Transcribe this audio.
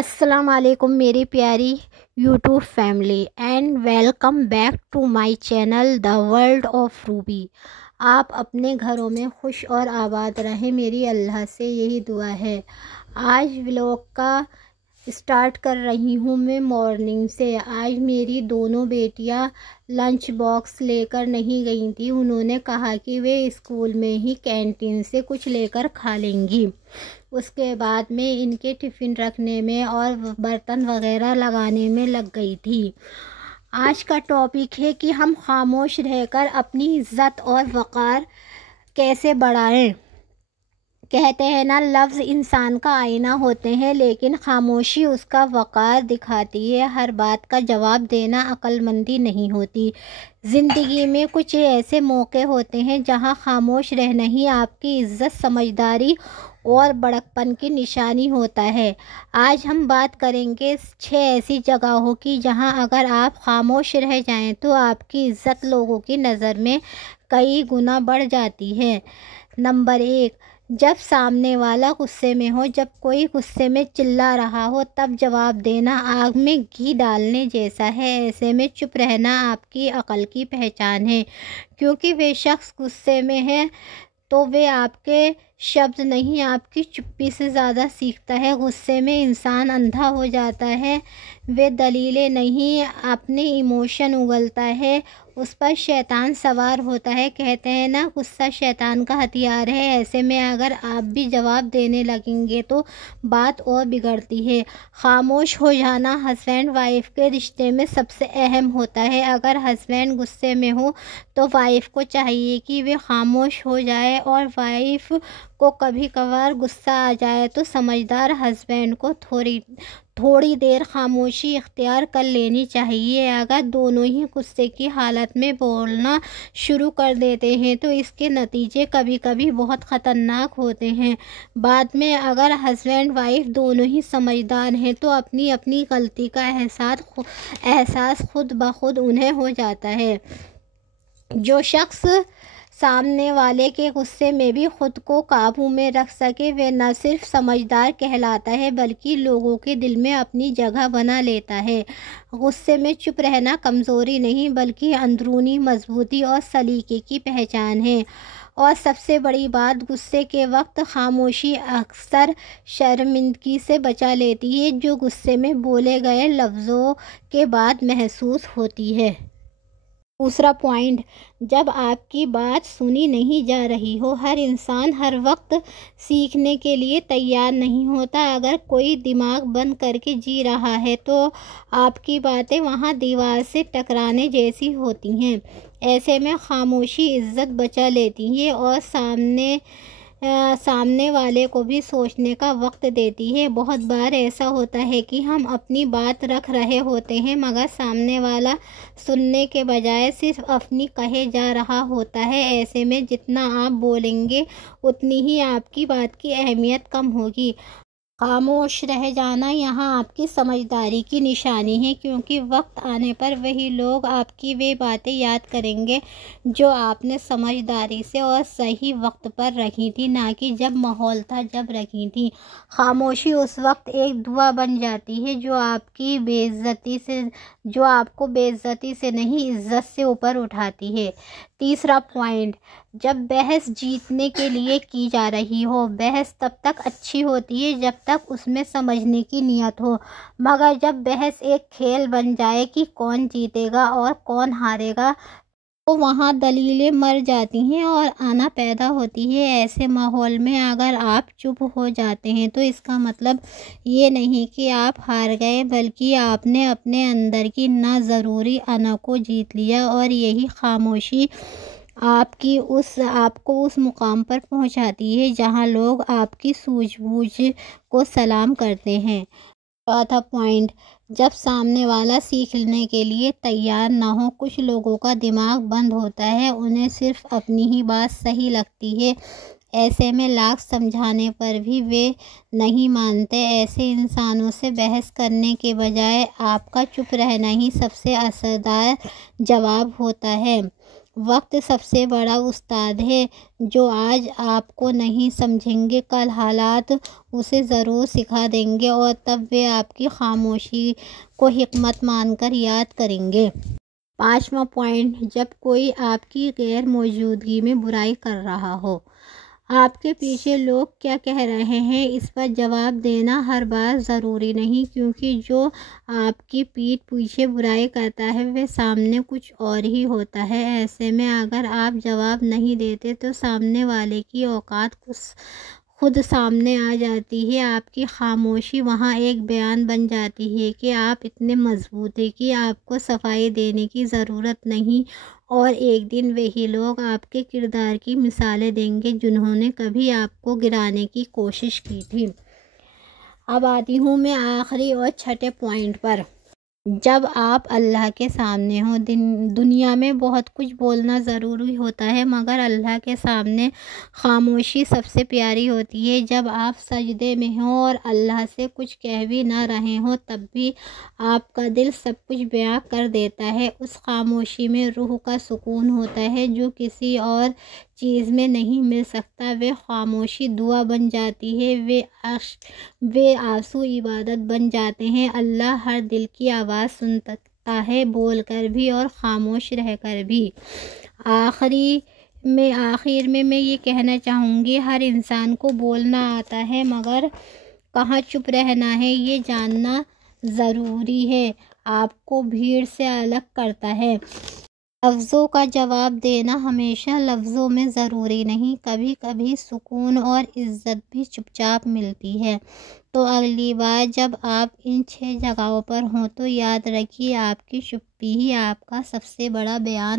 السلام علیکم میری پیاری YouTube family and welcome back to my channel the world of Ruby. آپ اپنے گھروں میں خوش اور آباد رہیں، میری اللہ سے یہی دعا ہے۔ آج ولاگ کا اسٹارٹ کر رہی ہوں میں مارننگ سے۔ آج میری دونوں بیٹیاں لنچ باکس لے کر نہیں گئی تھیں، انہوں نے کہا کہ وہ اسکول میں ہی کینٹین سے کچھ لے کر کھا لیں گی۔ اس کے بعد میں ان کے ٹفن رکھنے میں اور برتن وغیرہ لگانے میں لگ گئی تھی۔ آج کا ٹاپک ہے کہ ہم خاموش رہ کر اپنی عزت اور وقار کیسے بڑھائیں۔ کہتے ہیں نا، لفظ انسان کا آئینہ ہوتے ہیں لیکن خاموشی اس کا وقار دکھاتی ہے۔ ہر بات کا جواب دینا عقل مندی نہیں ہوتی۔ زندگی میں کچھ ایسے موقع ہوتے ہیں جہاں خاموش رہنا ہی آپ کی عزت، سمجھداری اور بڑکپن کی نشانی ہوتا ہے۔ آج ہم بات کریں گے 6 ایسی جگہوں کی جہاں اگر آپ خاموش رہ جائیں تو آپ کی عزت لوگوں کی نظر میں کئی گنا بڑھ جاتی ہے۔ نمبر 1، جب سامنے والا غصے میں ہو۔ جب کوئی غصے میں چلا رہا ہو تب جواب دینا آگ میں گھی ڈالنے جیسا ہے۔ ایسے میں چپ رہنا آپ کی عقل کی پہچان ہے، کیونکہ وہ شخص غصے میں ہے تو وہ آپ کے شبد نہیں، آپ کی چپی سے زیادہ سیکھتا ہے۔ غصے میں انسان اندھا ہو جاتا ہے، وہ دلیلیں نہیں، اپنے ایموشن اگلتا ہے، اس پر شیطان سوار ہوتا ہے۔ کہتے ہیں نا، غصہ شیطان کا ہتھیار ہے۔ ایسے میں اگر آپ بھی جواب دینے لگیں گے تو بات اور بگڑتی ہے۔ خاموش ہو جانا ہسبینڈ وائف کے رشتے میں سب سے اہم ہوتا ہے۔ اگر ہسبینڈ غصے میں ہو تو وائف کو چاہیے کہ وہ خاموش ہو جائے، اور وائف کو کبھی کبھار غصہ آ جائے تو سمجھدار ہسبینڈ کو تھوڑی دیر خاموشی اختیار کر لینی چاہیے۔ اگر دونوں ہی غصے کی حالت میں بولنا شروع کر دیتے ہیں تو اس کے نتیجے کبھی کبھی بہت خطرناک ہوتے ہیں۔ بعد میں اگر ہسبینڈ وائف دونوں ہی سمجھدار ہیں تو اپنی اپنی غلطی کا احساس خود بخود انہیں ہو جاتا ہے۔ جو شخص سامنے والے کے غصے میں بھی خود کو قابو میں رکھ سکے وہ نہ صرف سمجھدار کہلاتا ہے بلکہ لوگوں کے دل میں اپنی جگہ بنا لیتا ہے۔ غصے میں چپ رہنا کمزوری نہیں بلکہ اندرونی مضبوطی اور سلیقے کی پہچان ہے۔ اور سب سے بڑی بات، غصے کے وقت خاموشی اکثر شرمندگی سے بچا لیتی ہے، جو غصے میں بولے گئے لفظوں کے بعد محسوس ہوتی ہے۔ دوسرا پوائنٹ، جب آپ کی بات سنی نہیں جا رہی ہو۔ ہر انسان ہر وقت سیکھنے کے لیے تیار نہیں ہوتا۔ اگر کوئی دماغ بند کر کے جی رہا ہے تو آپ کی باتیں وہاں دیوار سے ٹکرانے جیسی ہوتی ہیں۔ ایسے میں خاموشی عزت بچا لیتی ہے اور سامنے والے کو بھی سوچنے کا وقت دیتی ہے۔ بہت بار ایسا ہوتا ہے کہ ہم اپنی بات رکھ رہے ہوتے ہیں مگر سامنے والا سننے کے بجائے صرف اپنی کہے جا رہا ہوتا ہے۔ ایسے میں جتنا آپ بولیں گے اتنی ہی آپ کی بات کی اہمیت کم ہوگی۔ خاموش رہ جانا یہاں آپ کی سمجھداری کی نشانی ہے، کیونکہ وقت آنے پر وہی لوگ آپ کی وہ باتیں یاد کریں گے جو آپ نے سمجھداری سے اور صحیح وقت پر رکھی تھی، نہ کہ جب ماحول تھا جب رکھی تھی۔ خاموشی اس وقت ایک دعا بن جاتی ہے جو آپ کو بے عزتی سے نہیں، عزت سے اوپر اٹھاتی ہے۔ تیسرا پوائنٹ، جب بحث جیتنے کے لیے کی جا رہی ہو۔ بحث تب تک اچھی ہوتی ہے جب تک اس میں سمجھنے کی نیت ہو، مگر جب بحث ایک کھیل بن جائے کہ کون جیتے گا اور کون ہارے گا تو وہاں دلیلیں مر جاتی ہیں اور آنا پیدا ہوتی ہے۔ ایسے ماحول میں اگر آپ چپ ہو جاتے ہیں تو اس کا مطلب یہ نہیں کہ آپ ہار گئے بلکہ آپ نے اپنے اندر کی نا ضروری انا کو جیت لیا، اور یہی خاموشی آپ کو اس مقام پر پہنچاتی ہے جہاں لوگ آپ کی سوجھ بوجھ کو سلام کرتے ہیں۔ چوتھا پوائنٹ، جب سامنے والا سیکھنے کے لیے تیار نہ ہو۔ کچھ لوگوں کا دماغ بند ہوتا ہے، انہیں صرف اپنی ہی بات صحیح لگتی ہے۔ ایسے میں لاکھ سمجھانے پر بھی وہ نہیں مانتے۔ ایسے انسانوں سے بحث کرنے کے بجائے آپ کا چپ رہنا ہی سب سے اثردار جواب ہوتا ہے۔ وقت سب سے بڑا استاد ہے، جو آج آپ کو نہیں سمجھیں گے کل حالات اسے ضرور سکھا دیں گے، اور تب وہ آپ کی خاموشی کو حکمت مان کر یاد کریں گے۔ 5واں پوائنٹ، جب کوئی آپ کی غیر موجودگی میں برائی کر رہا ہو، آپ کے پیچھے لوگ کیا کہہ رہے ہیں اس پر جواب دینا ہر بار ضروری نہیں، کیونکہ جو آپ کی پیٹھ پیچھے برائی کرتا ہے وہ سامنے کچھ اور ہی ہوتا ہے۔ ایسے میں اگر آپ جواب نہیں دیتے تو سامنے والے کی اوقات خود سامنے آ جاتی ہے۔ آپ کی خاموشی وہاں ایک بیان بن جاتی ہے کہ آپ اتنے مضبوط ہیں کہ آپ کو صفائی دینے کی ضرورت نہیں، اور ایک دن وہی لوگ آپ کے کردار کی مثالیں دیں گے جنہوں نے کبھی آپ کو گرانے کی کوشش کی تھی۔ اب آتی ہوں میں آخری اور چھٹے پوائنٹ پر۔ جب آپ اللہ کے سامنے ہوں، دنیا میں بہت کچھ بولنا ضروری ہوتا ہے، مگر اللہ کے سامنے خاموشی سب سے پیاری ہوتی ہے۔ جب آپ سجدے میں ہوں اور اللہ سے کچھ کہہ بھی نہ رہے ہوں، تب بھی آپ کا دل سب کچھ بیان کر دیتا ہے۔ اس خاموشی میں روح کا سکون ہوتا ہے جو کسی اور چیز میں نہیں مل سکتا۔ وہ خاموشی دعا بن جاتی ہے، وہ آنسو عبادت بن جاتے ہیں۔ اللہ ہر دل کی آواز سنتا ہے، بول کر بھی اور خاموش رہ کر بھی۔ آخر میں میں یہ کہنا چاہوں گی، ہر انسان کو بولنا آتا ہے، مگر کہاں چپ رہنا ہے یہ جاننا ضروری ہے۔ آپ کو بھیڑ سے الگ کرتا ہے۔ لفظوں کا جواب دینا ہمیشہ لفظوں میں ضروری نہیں، کبھی کبھی سکون اور عزت بھی چپ چاپ ملتی ہے۔ تو اگلی بار جب آپ ان 6 جگہوں پر ہوں تو یاد رکھیے، آپ کی چپی ہی آپ کا سب سے بڑا بیان